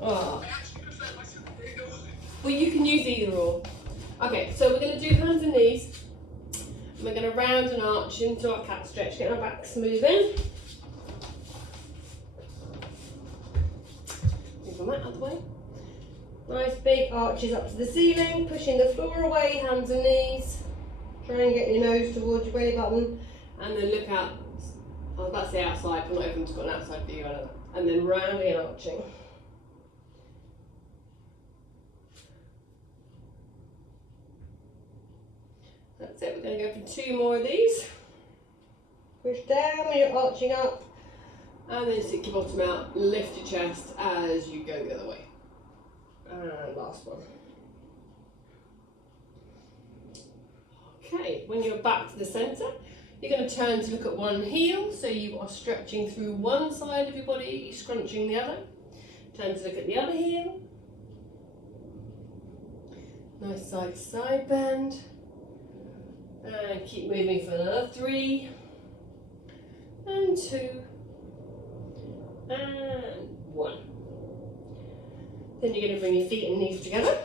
Oh. Well, you can use either or. Okay, so we're going to do hands and knees. And we're going to round and arch into our cat stretch, get our backs moving. Move the mat out of the way. Nice big arches up to the ceiling, pushing the floor away, hands and knees. Try and get your nose towards your belly button. And then look out, I was about to say outside, but not everyone's got an outside view. And then rounding and arching. That's it, we're going to go for 2 more of these. Push down when you're arching up. And then stick your bottom out, lift your chest as you go the other way. And last one. Okay, when you're back to the centre, you're going to turn to look at one heel, so you are stretching through one side of your body, scrunching the other. Turn to look at the other heel. Nice side to side bend. And keep moving for another 3, and 2, and 1. Then you're going to bring your feet and knees together.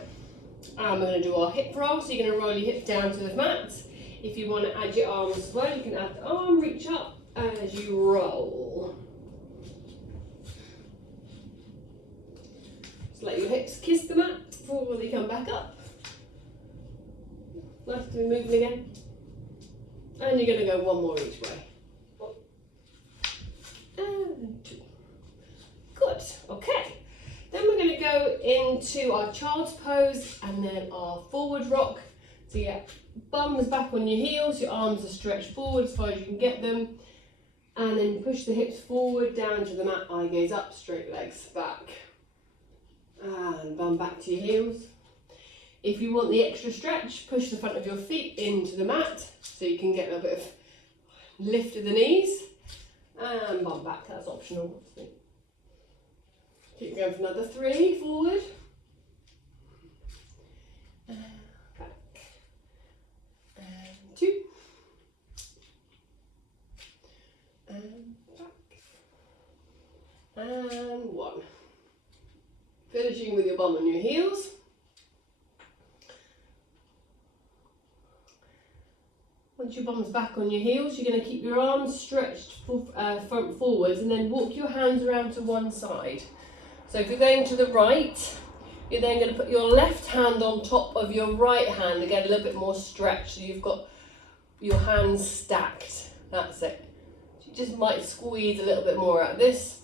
And we're going to do our hip roll, so you're going to roll your hips down to the mat. If you want to add your arms as well, you can add the arm reach up as you roll. Just let your hips kiss the mat before they come back up. Nice to be moving again. And you're going to go 1 more each way. 1 and 2. Good, okay. Then we're going to go into our child's pose and then our forward rock. So yeah, bums back on your heels, your arms are stretched forward as far as you can get them. And then push the hips forward, down to the mat, eye gaze up, straight legs back. And bum back to your heels. If you want the extra stretch, push the front of your feet into the mat so you can get a little bit of lift of the knees. And bum back, that's optional. Keep going for another 3, forward. And back. And 2. And back. And 1. Finishing with your bum on your heels. Once your bum's back on your heels, you're going to keep your arms stretched front forwards and then walk your hands around to one side. So if you're going to the right, you're then going to put your left hand on top of your right hand to get a little bit more stretch. So you've got your hands stacked. That's it. So you just might squeeze a little bit more out of this.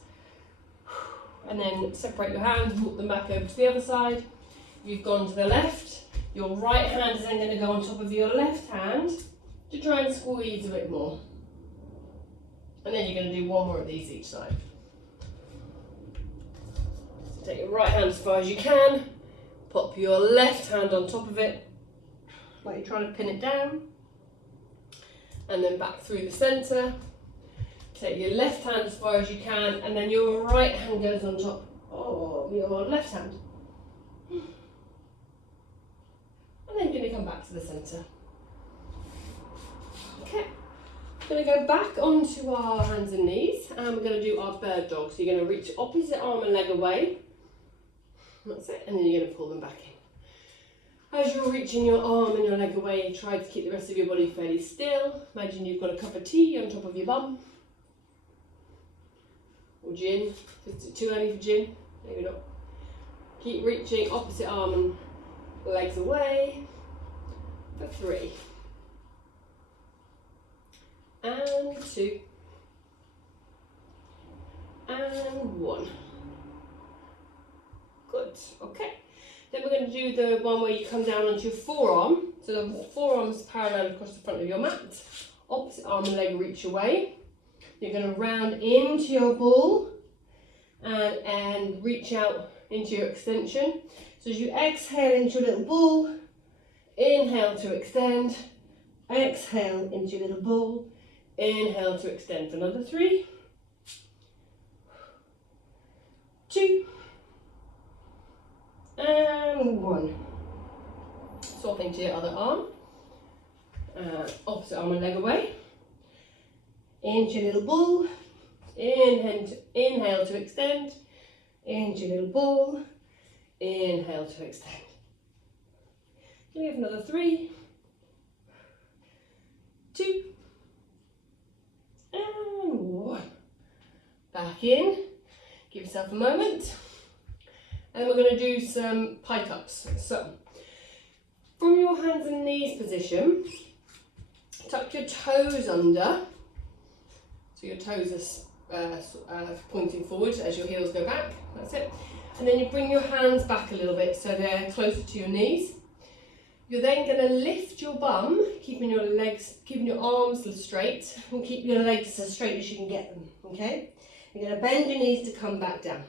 And then separate your hands, walk them back over to the other side. You've gone to the left. Your right hand is then going to go on top of your left hand to try and squeeze a bit more. And then you're going to do 1 more of these each side. So take your right hand as far as you can, pop your left hand on top of it, like you're trying to pin it down, and then back through the centre. Take your left hand as far as you can, and then your right hand goes on top of your left hand. And then you're going to come back to the centre. Okay, we're going to go back onto our hands and knees and we're going to do our bird dog. So you're going to reach opposite arm and leg away. That's it, and then you're going to pull them back in. As you're reaching your arm and your leg away, try to keep the rest of your body fairly still. Imagine you've got a cup of tea on top of your bum. Or gin. Is it too early for gin? Maybe not. Keep reaching opposite arm and legs away for 3. And 2. And 1. Good, okay. Then we're going to do the one where you come down onto your forearm. So the forearm's parallel across the front of your mat. Opposite arm and leg reach away. You're going to round into your ball and reach out into your extension. So as you exhale into your little ball, inhale to extend, exhale into your little ball, inhale to extend for another 3, 2, and 1. Swapping to your other arm, opposite arm and leg away, into your little ball, inhale to extend, into your little ball. Inhale to extend. We have another 3, 2, and 1. Back in. Give yourself a moment. And we're going to do some pike ups. So, from your hands and knees position, tuck your toes under. So your toes are pointing forward as your heels go back. That's it. And then you bring your hands back a little bit so they're closer to your knees. You're then going to lift your bum, keeping your arms straight, and keep your legs as straight as you can get them. Okay? You're going to bend your knees to come back down.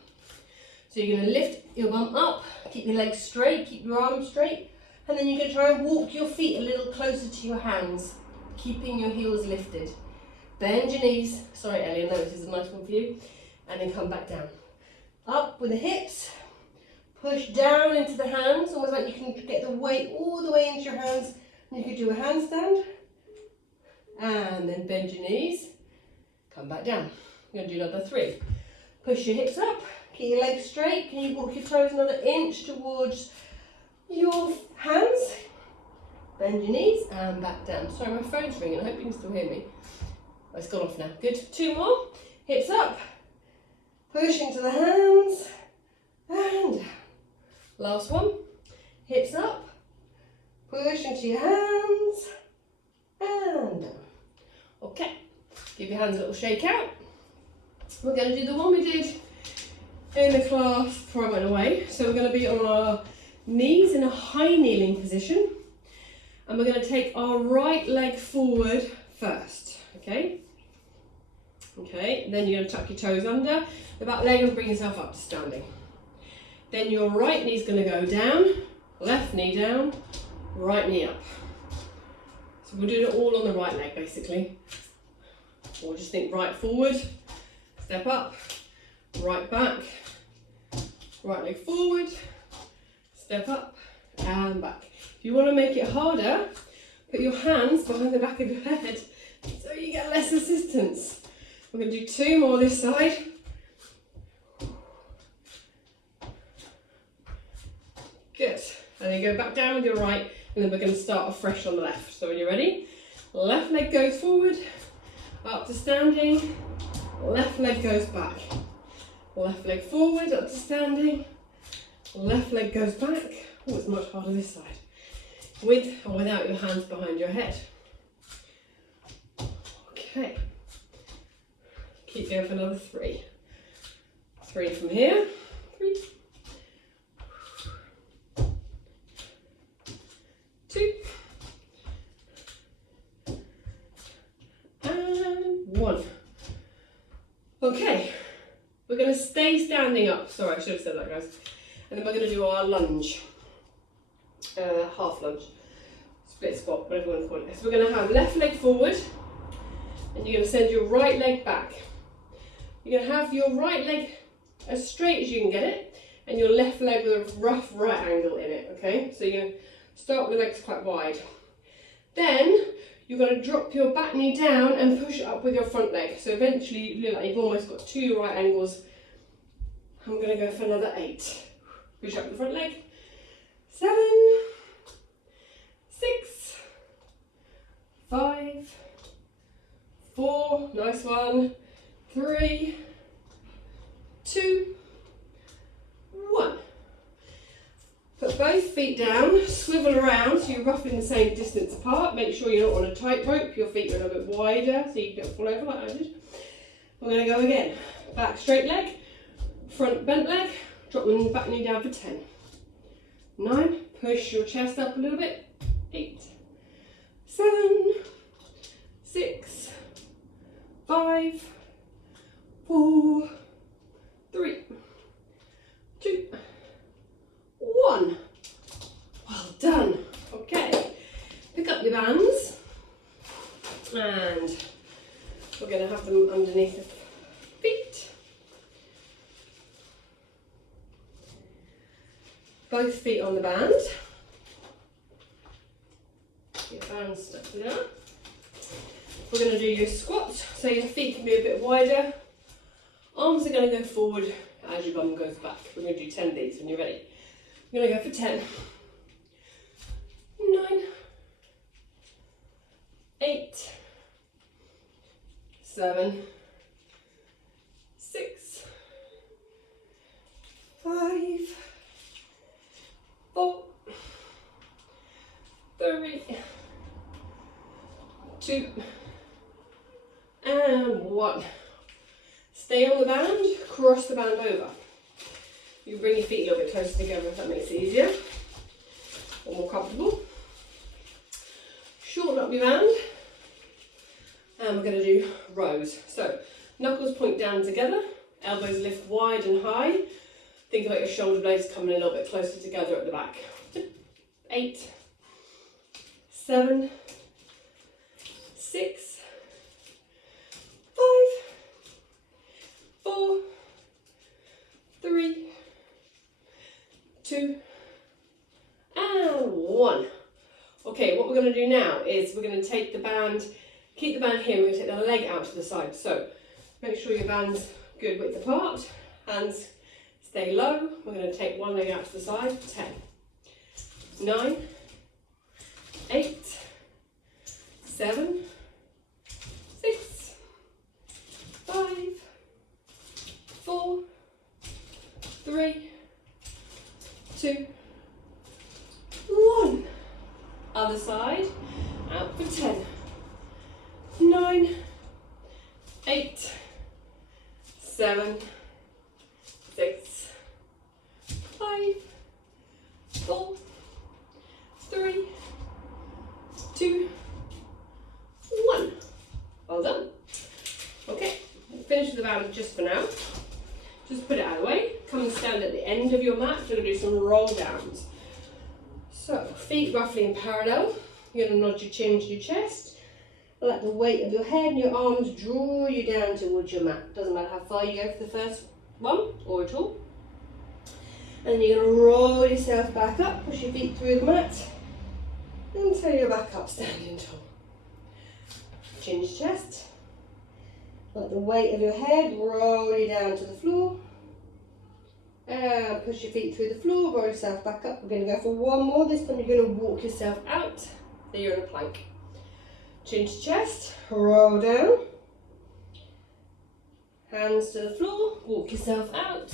So you're going to lift your bum up, keep your legs straight, keep your arms straight, and then you're going to try and walk your feet a little closer to your hands, keeping your heels lifted. Bend your knees. Sorry, Ellie, I know this is a nice one for you. And then come back down. Up with the hips. Push down into the hands, almost like you can get the weight all the way into your hands. And you could do a handstand. And then bend your knees. Come back down. You're going to do another 3. Push your hips up. Keep your legs straight. Can you walk your toes another inch towards your hands? Bend your knees and back down. Sorry, my phone's ringing. I hope you can still hear me. Oh, it's gone off now. Good. 2 more. Hips up. Push into the hands. And down. Last one. Hips up. Push into your hands. And down. Okay. Give your hands a little shake out. We're going to do the one we did in the class before I went away. So we're going to be on our knees in a high kneeling position. And we're going to take our right leg forward first. Okay? Okay, and then you're going to tuck your toes under the back leg and bring yourself up to standing. Then your right knee's going to go down, left knee down, right knee up. So we'll do it all on the right leg basically. Or just think right forward, step up, right back, right leg forward, step up and back. If you want to make it harder, put your hands behind the back of your head so you get less assistance. We're going to do 2 more this side. Good. And then go back down with your right, and then we're going to start afresh on the left. So when you're ready, left leg goes forward, up to standing, left leg goes back. Left leg forward, up to standing, left leg goes back. Oh, it's much harder this side. With or without your hands behind your head. Okay. Keep going for another 3. 3 from here. 3. 2. And 1. Okay. We're going to stay standing up. Sorry, I should have said that, guys. And then we're going to do our lunge. Half lunge. Split squat, whatever you want to call it. So we're going to have left leg forward. And you're going to send your right leg back. You're going to have your right leg as straight as you can get it, and your left leg with a rough right angle in it, okay? So you're going to start with the legs quite wide. Then you're going to drop your back knee down and push it up with your front leg. So eventually you look like you've almost got 2 right angles. I'm going to go for another 8. Push up the front leg. 7, 6, 5, 4, nice one. 3, 2, 1. Put both feet down, swivel around so you're roughly the same distance apart. Make sure you're not on a tightrope, your feet are a little bit wider so you don't fall over like I did. We're going to go again. Back straight leg, front bent leg, drop the back knee down for 10. 9, push your chest up a little bit. 8, 7, 6, 5, 4, 3, 2, 1. Well done. Okay, pick up your bands and we're going to have them underneath the feet. Both feet on the band. Your bands stuck to that. We're going to do your squats, so your feet can be a bit wider. Arms are going to go forward as your bum goes back. We're going to do 10 of these when you're ready. I'm going to go for 10, 9, 8, 7, 6, 5, 4, 3, 2, and 1. Stay on the band, cross the band over. You can bring your feet a little bit closer together if that makes it easier or more comfortable. Shorten up your band, and we're going to do rows. So knuckles point down together, elbows lift wide and high. Think about your shoulder blades coming a little bit closer together at the back. 8, 7, 6, 5, 4, 3, 2, and 1. Okay, what we're going to do now is we're going to take the band, keep the band here, we're going to take the leg out to the side. So make sure your band's good width apart, hands stay low. We're going to take one leg out to the side. 10, 9, 8, 7, 6, 5, 4, 3, 2, 1. Other side, out for 10, 9, 8, 7, 6, 5, 4, 3, 2, 1. Well done. Okay, finish the band just for now. Just put it out of the way. Come and stand at the end of your mat. We're going to do some roll downs. So, feet roughly in parallel. You're going to nod your chin to your chest. Let the weight of your head and your arms draw you down towards your mat. Doesn't matter how far you go for the first one or at all. And then you're going to roll yourself back up, push your feet through the mat until you're back up standing tall. Chin to chest. Let the weight of your head roll you down to the floor. And push your feet through the floor, roll yourself back up. We're going to go for one more. This time you're going to walk yourself out. So you're in a plank. Chin to chest, roll down. Hands to the floor, walk yourself out.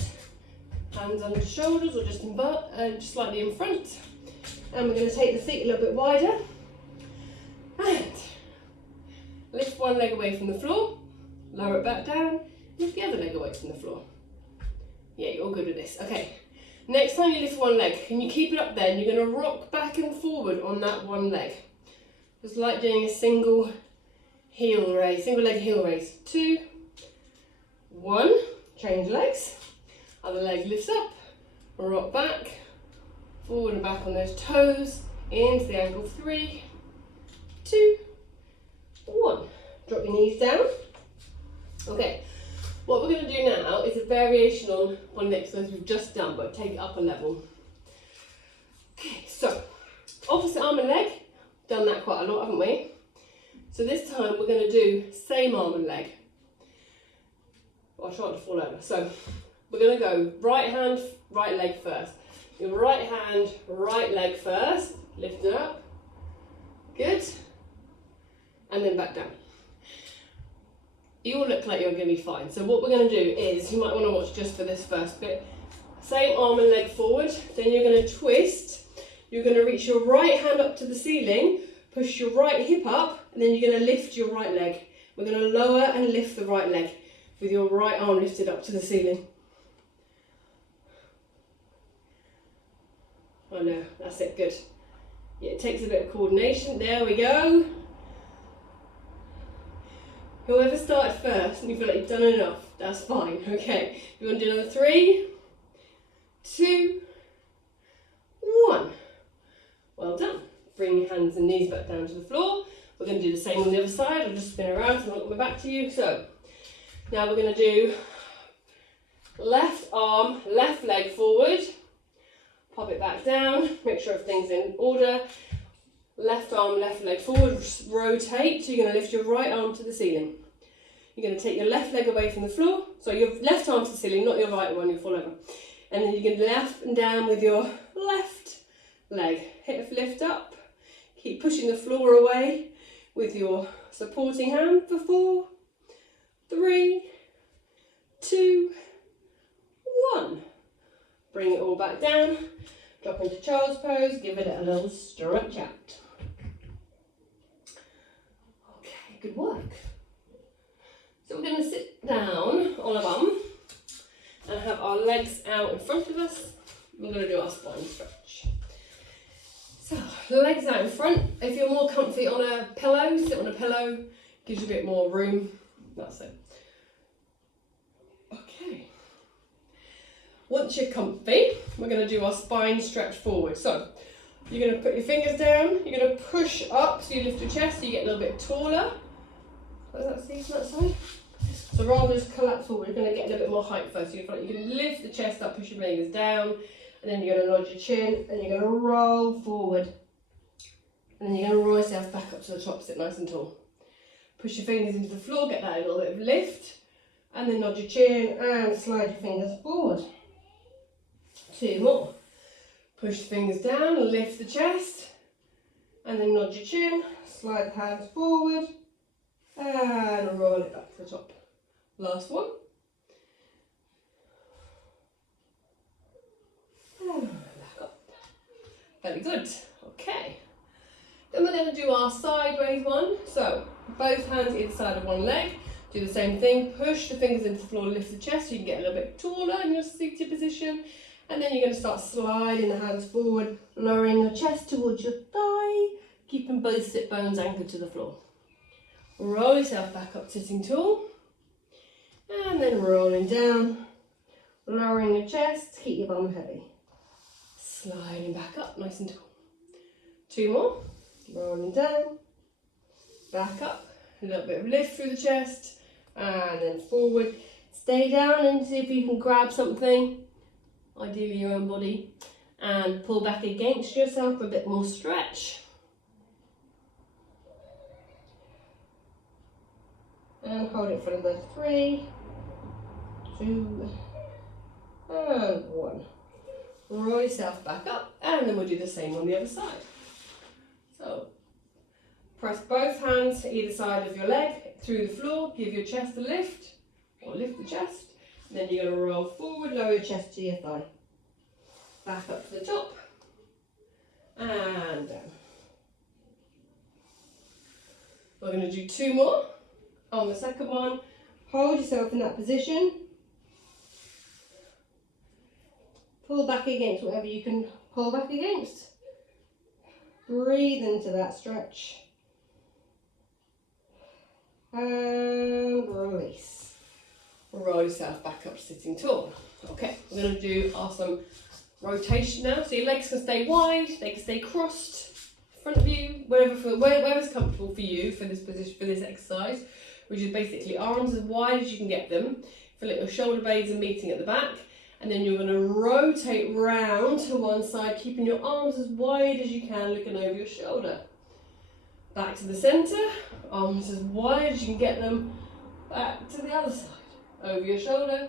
Hands under the shoulders or just slightly in front. And we're going to take the feet a little bit wider. And lift one leg away from the floor. Lower it back down. Lift the other leg away from the floor. Yeah, you're all good with this. Okay, next time you lift one leg, can you keep it up there? And you're going to rock back and forward on that one leg. Just like doing a single heel raise, single leg heel raise. 2, 1, change legs. Other leg lifts up, rock back, forward and back on those toes, into the ankle. 3, 2, 1. Drop your knees down. Okay. What we're going to do now is a variation on one of the exercises we've just done, but take it up a level. Okay, so opposite arm and leg, done that quite a lot, haven't we? So this time we're going to do same arm and leg. I'll try not to fall over. So we're going to go right hand, right leg first. Your right hand, right leg first, lift it up. Good. And then back down. You all look like you're going to be fine. So what we're going to do is, you might want to watch just for this first bit. Same arm and leg forward. Then you're going to twist. You're going to reach your right hand up to the ceiling, push your right hip up, and then you're going to lift your right leg. We're going to lower and lift the right leg with your right arm lifted up to the ceiling. Oh no, that's it, good. Yeah, it takes a bit of coordination. There we go. Whoever started first and you feel like you've done enough, that's fine, okay. You want to do another 3, 2, 1. Well done. Bring your hands and knees back down to the floor. We're going to do the same on the other side. I'll just spin around so I'm not going back to you. So now we're going to do left arm, left leg forward. Pop it back down. Make sure everything's in order. Left arm, left leg forward, rotate. So you're going to lift your right arm to the ceiling. You're going to take your left leg away from the floor, So your left arm to the ceiling, not your right one, you'll fall over. And then you're going to left and down with your left leg. Lift up, keep pushing the floor away with your supporting hand for 4, 3, 2, 1. Bring it all back down, drop into child's pose, give it a little stretch out. Okay, good work. So we're going to sit down on a bum and have our legs out in front of us. We're going to do our spine stretch. So, legs out in front. If you're more comfy on a pillow, sit on a pillow, gives you a bit more room. That's it. Okay. Once you're comfy, we're going to do our spine stretch forward. So, you're going to put your fingers down, you're going to push up so you lift your chest so you get a little bit taller. What does that see from that side? So rather than just collapse forward, you're going to get a little bit more height first. So you can lift the chest up, push your fingers down, and then you're going to nod your chin, and you're going to roll forward. And then you're going to roll yourself back up to the top, sit nice and tall. Push your fingers into the floor, get that little bit of lift, and then nod your chin and slide your fingers forward. 2 more. Push the fingers down, lift the chest, and then nod your chin, slide the hands forward, and roll it back to the top. Last one. And back up. Very good. Okay. Then we're going to do our sideways one. So both hands either side of one leg. Do the same thing. Push the fingers into the floor, lift the chest so you can get a little bit taller in your seated position. And then you're going to start sliding the hands forward, lowering your chest towards your thigh, keeping both sit bones anchored to the floor. Roll yourself back up, sitting tall. And then rolling down, lowering your chest, keep your bum heavy. Sliding back up, nice and tall. 2 more. Rolling down, back up, a little bit of lift through the chest, and then forward. Stay down and see if you can grab something, ideally your own body, and pull back against yourself for a bit more stretch. And hold it for another 3, 2, and 1. Roll yourself back up, and then we'll do the same on the other side. So, press both hands either side of your leg through the floor, give your chest a lift, or lift the chest, and then you're going to roll forward, lower your chest to your thigh. Back up to the top, and down. We're going to do 2 more. On the second one, hold yourself in that position. Pull back against whatever you can pull back against. Breathe into that stretch. And release. Roll yourself back up, sitting tall. Okay, we're going to do some rotation now. So your legs can stay wide, they can stay crossed in front of you, wherever's comfortable for you for this position, for this exercise, which is basically arms as wide as you can get them. Feel like your shoulder blades are meeting at the back. And then you're going to rotate round to one side, keeping your arms as wide as you can, looking over your shoulder. Back to the centre, arms as wide as you can get them, back to the other side. Over your shoulder,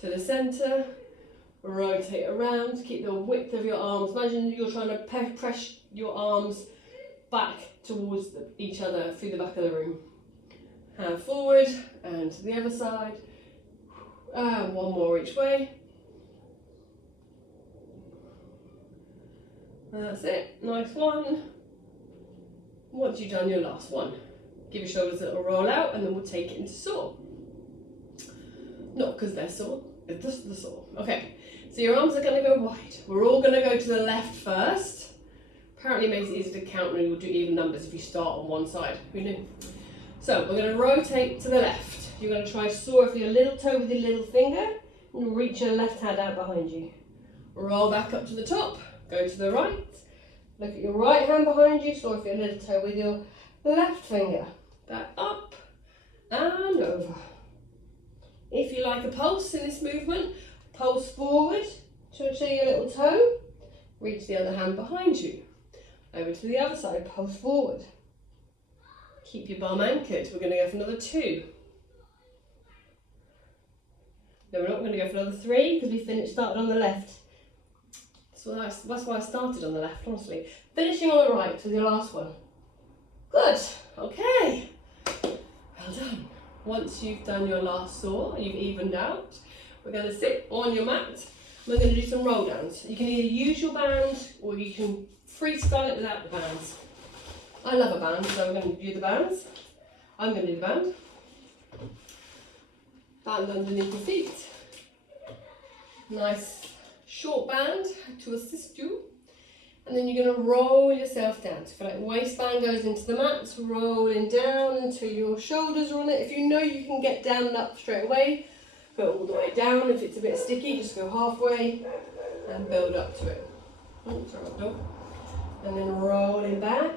to the centre, rotate around, keep the width of your arms. Imagine you're trying to press your arms back towards each other through the back of the room. Hand forward and to the other side. And 1 more each way. That's it, nice one. Once you've done your last one, give your shoulders a little roll out and then we'll take it into saw. Not because they're sore, it's just the saw. Okay, so your arms are going to go wide. We're all going to go to the left first. Apparently it makes it easier to count when you'll do even numbers if you start on one side. Who knew? So we're going to rotate to the left. You're going to try saw off your little toe with your little finger and reach your left hand out behind you. Roll back up to the top, go to the right. Look at your right hand behind you, saw off your little toe with your left finger. Back up and over. If you like a pulse in this movement, pulse forward to your little toe, reach the other hand behind you. Over to the other side, pulse forward. Keep your bum anchored. We're going to go for another 2. No, we're not going to go for another 3 because we started on the left. So that's why I started on the left, honestly. Finishing on the right with your last one. Good. Okay. Well done. Once you've done your last saw, you've evened out, we're going to sit on your mat. We're going to do some roll downs. You can either use your band or you can freestyle it without the bands. I love a band, so we're going to do the bands. I'm going to do the band. Band underneath your feet. Nice short band to assist you. And then you're going to roll yourself down. So if like waistband goes into the mat, rolling down until your shoulders are on it. If you know you can get down and up straight away, go all the way down. If it's a bit sticky, just go halfway and build up to it. Oh, sorry, no. And then rolling back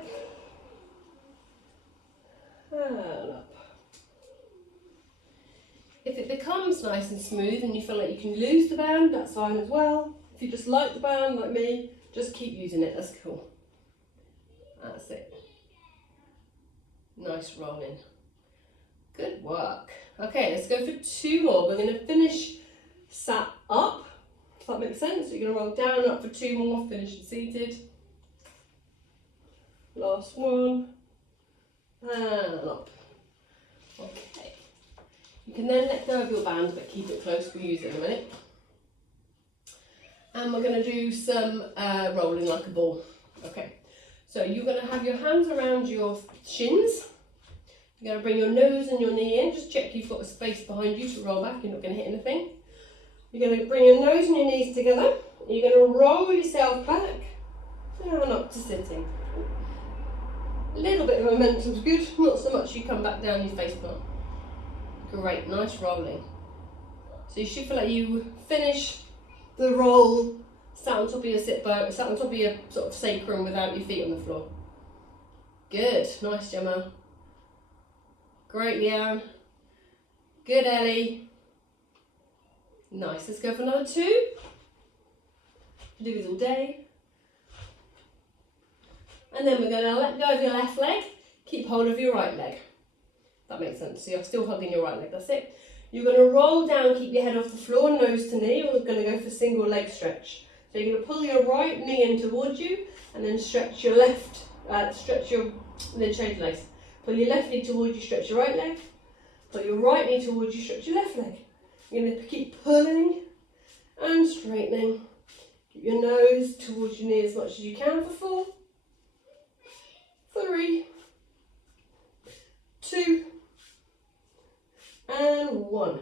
and up. If it becomes nice and smooth and you feel like you can lose the band, that's fine as well. If you just like the band, like me, just keep using it, that's cool. That's it. Nice rolling. Good work. Okay, let's go for 2 more. We're going to finish sat up, if that makes sense. So you're going to roll down and up for 2 more, finish seated. Last one. And up. Okay. You can then let go of your band, but keep it close. We'll use it in a minute. And we're going to do some rolling like a ball. Okay. So you're going to have your hands around your shins. You're going to bring your nose and your knee in. Just check you've got a space behind you to roll back. You're not going to hit anything. You're going to bring your nose and your knees together. You're going to roll yourself back and up to sitting. A little bit of momentum's good. Not so much you come back down your face plant. Great, nice rolling. So you should feel like you finish the roll, sat on top of your sit bone, sat on top of your sort of sacrum without your feet on the floor. Good, nice Gemma. Great Leanne. Good Ellie. Nice, let's go for another 2. Do this all day. And then we're going to let go of your left leg, keep hold of your right leg. That makes sense. So you're still hugging your right leg, that's it. You're going to roll down, keep your head off the floor, nose to knee. We're going to go for single leg stretch. So you're going to pull your right knee in towards you and then stretch your left, and then change legs. Pull your left knee towards you, stretch your right leg. Pull your right knee towards you, stretch your left leg. You're going to keep pulling and straightening. Keep your nose towards your knee as much as you can for 4, 3, 2, and 1.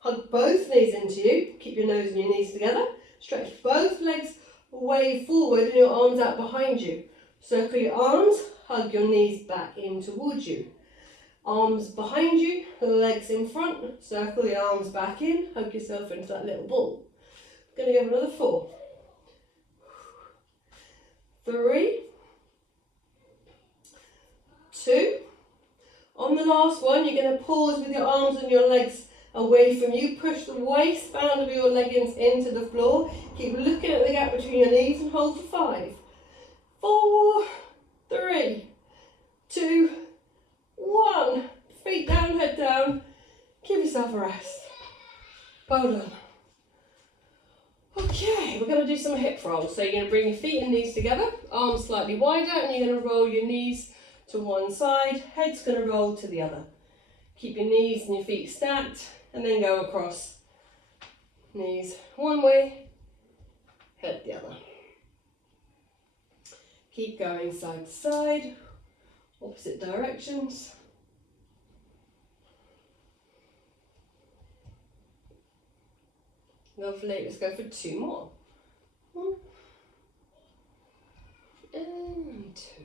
Hug both knees into you. Keep your nose and your knees together. Stretch both legs way forward and your arms out behind you. Circle your arms, hug your knees back in towards you. Arms behind you, legs in front. Circle your arms back in, hug yourself into that little ball. I'm going to go another 4, 3, 2. On the last one, you're going to pause with your arms and your legs away from you. Push the waistband of your leggings into the floor. Keep looking at the gap between your knees and hold for 5, 4, 3, 2, 1. Feet down, head down. Give yourself a rest. Well done. Okay, we're going to do some hip rolls. So you're going to bring your feet and knees together, arms slightly wider, and you're going to roll your knees to one side, head's going to roll to the other. Keep your knees and your feet stacked and then go across. Knees one way, head the other. Keep going side to side, opposite directions. Lovely, let's go for 2 more. 1 and 2.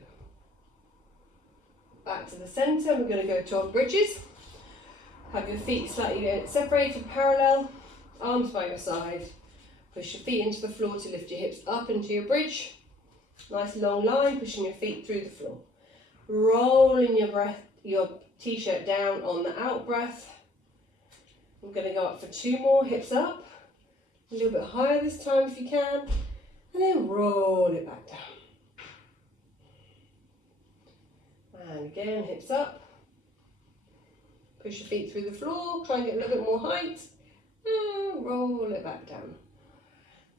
Back to the centre, we're going to go to our bridges. Have your feet slightly separated, parallel, arms by your side. Push your feet into the floor to lift your hips up into your bridge. Nice long line, pushing your feet through the floor. Rolling your breath, your t-shirt down on the out breath. I'm going to go up for 2 more, hips up. A little bit higher this time if you can. And then roll it back down. And again, hips up. Push your feet through the floor, try and get a little bit more height. and roll it back down.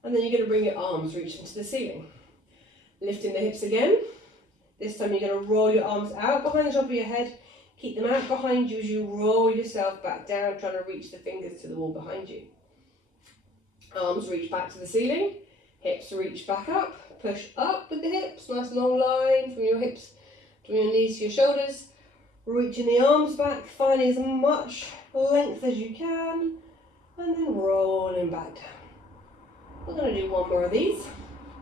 And then you're going to bring your arms reaching to the ceiling. Lifting the hips again. This time you're going to roll your arms out behind the top of your head. Keep them out behind you as you roll yourself back down, trying to reach the fingers to the wall behind you. Arms reach back to the ceiling. Hips reach back up. Push up with the hips. Nice long line from your hips, from your knees to your shoulders. Reaching the arms back, finding as much length as you can. And then rolling back down. We're going to do one more of these.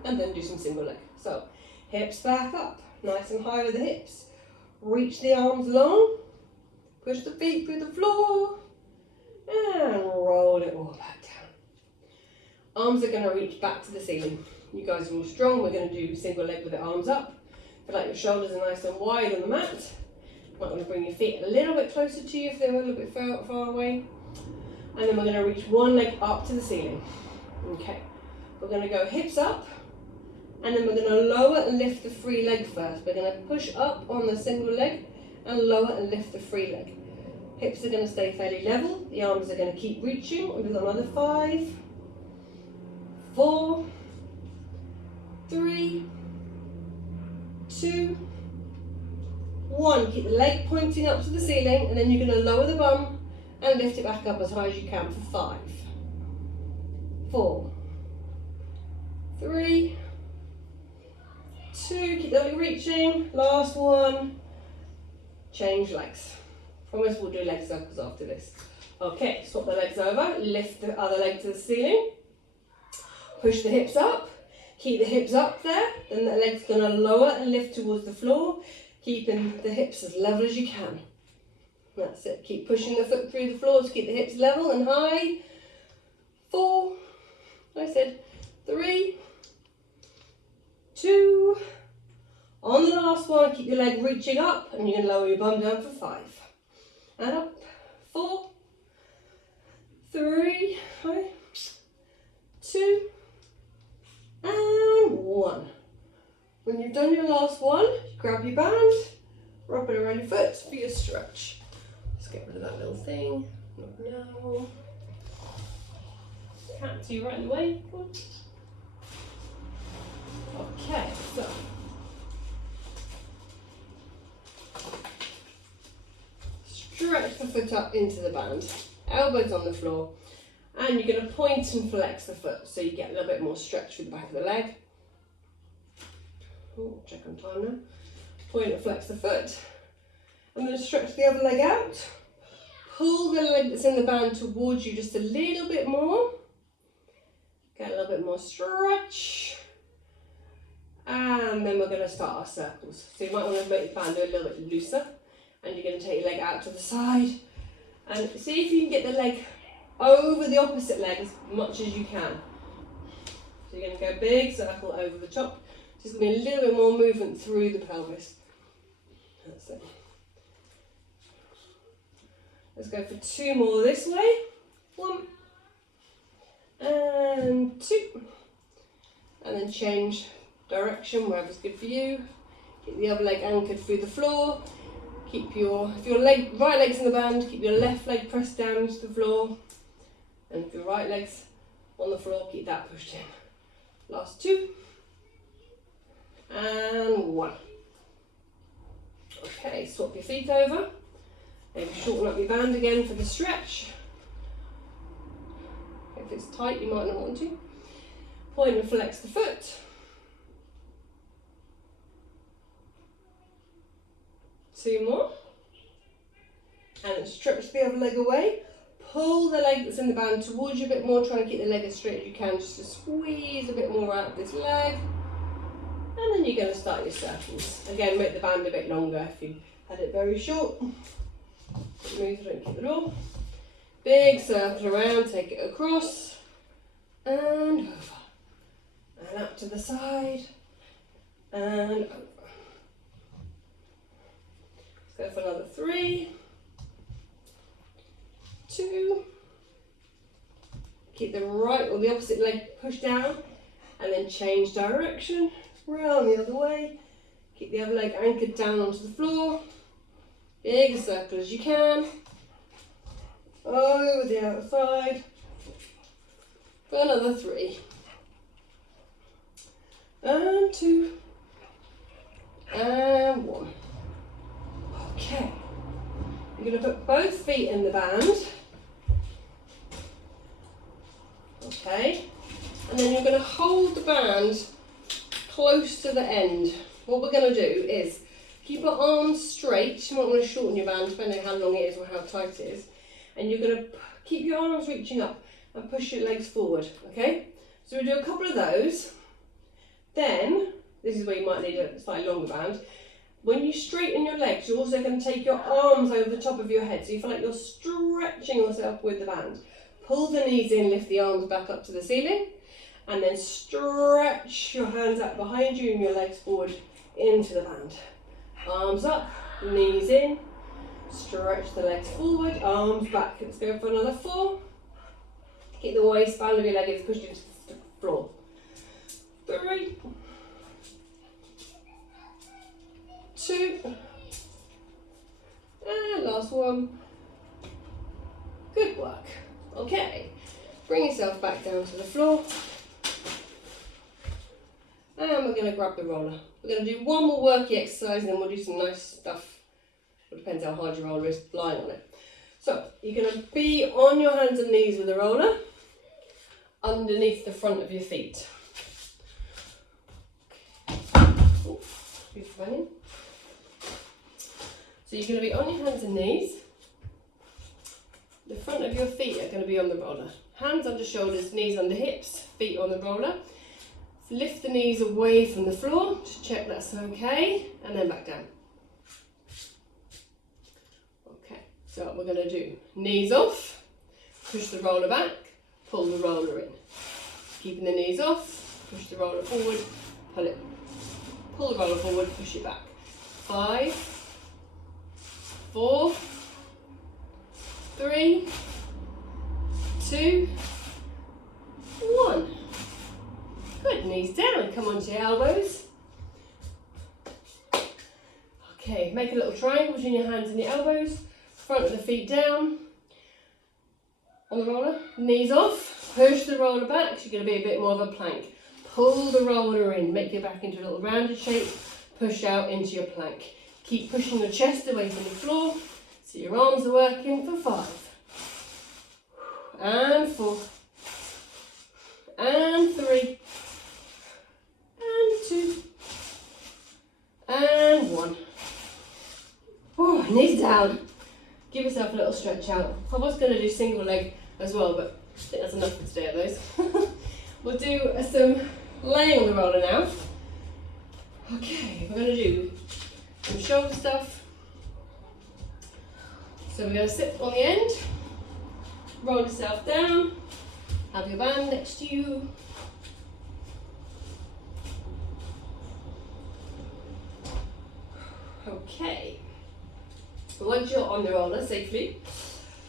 And then do some single leg. So, hips back up. Nice and high with the hips. Reach the arms long, push the feet through the floor, and roll it all back down. Arms are going to reach back to the ceiling. You guys are all strong. We're going to do single leg with the arms up. Feel like your shoulders are nice and wide on the mat. You might want to bring your feet a little bit closer to you if they're a little bit far away. And then we're going to reach one leg up to the ceiling. Okay, we're going to go hips up. And then we're going to lower and lift the free leg first. We're going to push up on the single leg and lower and lift the free leg. Hips are going to stay fairly level. The arms are going to keep reaching. We'll do another 5, 4, 3, 2, 1. Keep the leg pointing up to the ceiling, and then you're going to lower the bum and lift it back up as high as you can for 5, 4, 3, 2, keep the leg reaching, last one, change legs. Promise we'll do leg circles after this. Okay, swap the legs over, lift the other leg to the ceiling, push the hips up, keep the hips up there, then the leg's going to lower and lift towards the floor, keeping the hips as level as you can. That's it, keep pushing the foot through the floor to keep the hips level and high. 4, I said 3, 2, on the last one, keep your leg reaching up, and you're going to lower your bum down for 5. And up, 4, 3, 2, and 1. When you've done your last one, grab your band, wrap it around your foot for your stretch. Just get rid of that little thing. Not now. Can't see right in the way. Okay, so stretch the foot up into the band, elbows on the floor, and you're going to point and flex the foot so you get a little bit more stretch through the back of the leg. Oh, check on time now. Point and flex the foot. I'm going to stretch the other leg out, pull the leg that's in the band towards you just a little bit more, get a little bit more stretch. And then we're going to start our circles. So you might want to make the band a little bit looser. And you're going to take your leg out to the side. And see if you can get the leg over the opposite leg as much as you can. So you're going to go big circle over the top. Just going to be a little bit more movement through the pelvis. That's it. Let's go for 2 more this way. 1 and 2. And then change direction wherever's good for you. Keep the other leg anchored through the floor. Keep if your right leg's in the band, keep your left leg pressed down to the floor. And if your right leg's on the floor, keep that pushed in. Last 2. And 1. Okay, swap your feet over. Maybe shorten up your band again for the stretch. If it's tight, you might not want to. Point and flex the foot. 2 more. And then stretch the other leg away. Pull the leg that's in the band towards you a bit more, trying to keep the leg as straight as you can, just to squeeze a bit more out of this leg. And then you're going to start your circles. Again, make the band a bit longer if you had it very short. Move, don't keep it all. Big circle around, take it across and over. And up to the side and over. Let's go for another 3, 2. Keep the right or the opposite leg pushed down and then change direction. Round the other way. Keep the other leg anchored down onto the floor. Big circle as you can. Over the outside. for another 3. And 2. And 1. Okay. You're going to put both feet in the band. Okay. And then you're going to hold the band close to the end. What we're going to do is keep your arms straight. You might want to shorten your band depending on how long it is or how tight it is. And you're going to keep your arms reaching up and push your legs forward. Okay? So we'll do a couple of those. Then, this is where you might need a slightly longer band. When you straighten your legs, you're also going to take your arms over the top of your head. So you feel like you're stretching yourself with the band. Pull the knees in, lift the arms back up to the ceiling. And then stretch your hands out behind you and your legs forward into the band. Arms up, knees in. Stretch the legs forward, arms back. Let's go for another 4. Keep the waistband of your leg is pushed into the floor. 3. 2. And last one. Good work. Okay. Bring yourself back down to the floor. And we're going to grab the roller. We're going to do one more worky exercise and then we'll do some nice stuff. It depends how hard your roller is lying on it. So you're going to be on your hands and knees with the roller underneath the front of your feet. Oh, beautiful running. So you're going to be on your hands and knees. The front of your feet are going to be on the roller. Hands under shoulders, knees under hips, feet on the roller. Lift the knees away from the floor to check that's okay, and then back down. Okay, so we're going to do knees off, push the roller back, pull the roller in. Keeping the knees off, push the roller forward, pull it. Pull the roller forward, push it back. 5, 4, 3, 2, 1. Good, knees down, come onto your elbows. Okay, make a little triangle between your hands and your elbows. Front of the feet down. On the roller, knees off. Push the roller back, so you're going to be a bit more of a plank. Pull the roller in, make your back into a little rounded shape. Push out into your plank. Keep pushing your chest away from the floor, so your arms are working for 5. And 4. And 3. And 2. And 1. Oh, knees down. Give yourself a little stretch out. I was going to do single leg as well, but I think that's enough for today of those. We'll do some laying on the roller now. Okay, we're going to do some shoulder stuff. So we're going to sit on the end, roll yourself down, have your band next to you. Okay, so once you're on the roller safely,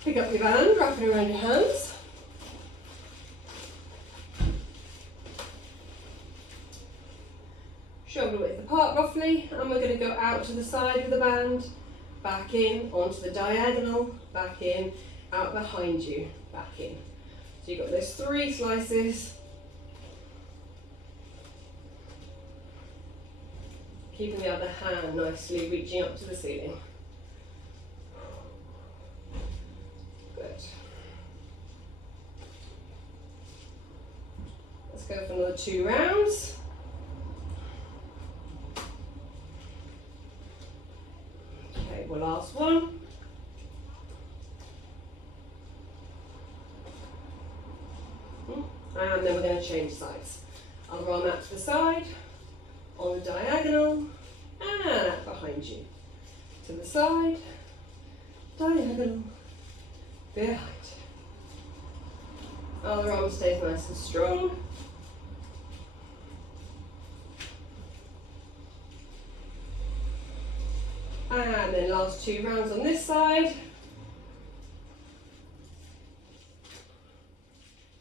pick up your band, wrap it around your hands. Shoulder width apart roughly, and we're going to go out to the side of the band, back in, onto the diagonal, back in, out behind you, back in. So you've got those 3 slices. Keeping the other hand nicely reaching up to the ceiling. Good. Let's go for another 2 rounds. Okay, well, last one. And then we're going to change sides. Other arm out to the side, on the diagonal, and out behind you. To the side, diagonal, behind. Other arm stays nice and strong. And then last 2 rounds on this side.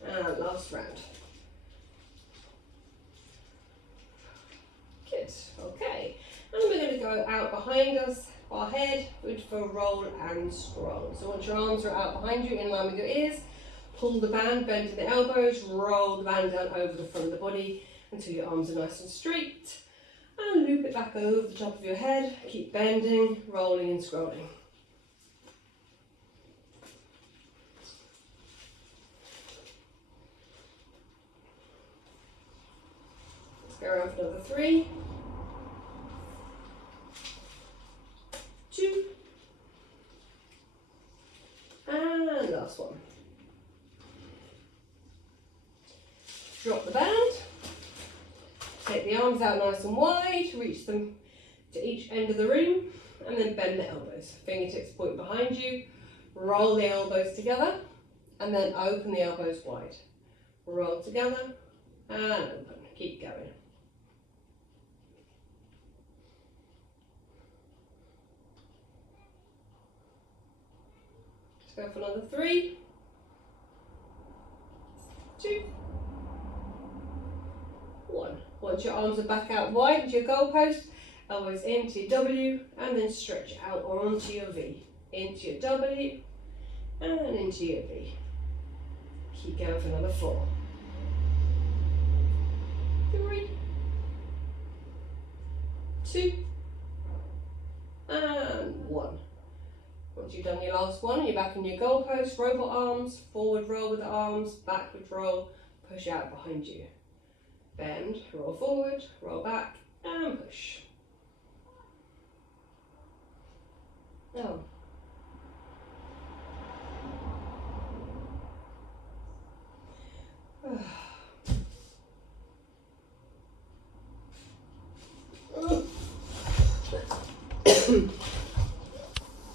And last round. Good, okay. And we're going to go out behind us, our head, good for roll and scroll. So once your arms are out behind you, in line with your ears, Pull the band, bend to the elbows, roll the band down over the front of the body until your arms are nice and straight. And loop it back over the top of your head. Keep bending, rolling and scrolling. Let's go around for another 3, 2, and last one. Drop the band. Take the arms out nice and wide, reach them to each end of the room, and then bend the elbows. Fingertips point behind you, roll the elbows together, and then open the elbows wide. Roll together, and open. Keep going. Let's go for another 3, 2, 1. Once your arms are back out wide to your goalpost, elbows into your W, and then stretch out onto your V. Into your W, and into your V. Keep going for another 4, 3, 2, and 1. Once you've done your last one, you're back in your goalpost, robot arms, forward roll with the arms, backward roll, push out behind you. Bend, roll forward, roll back, and push. Now,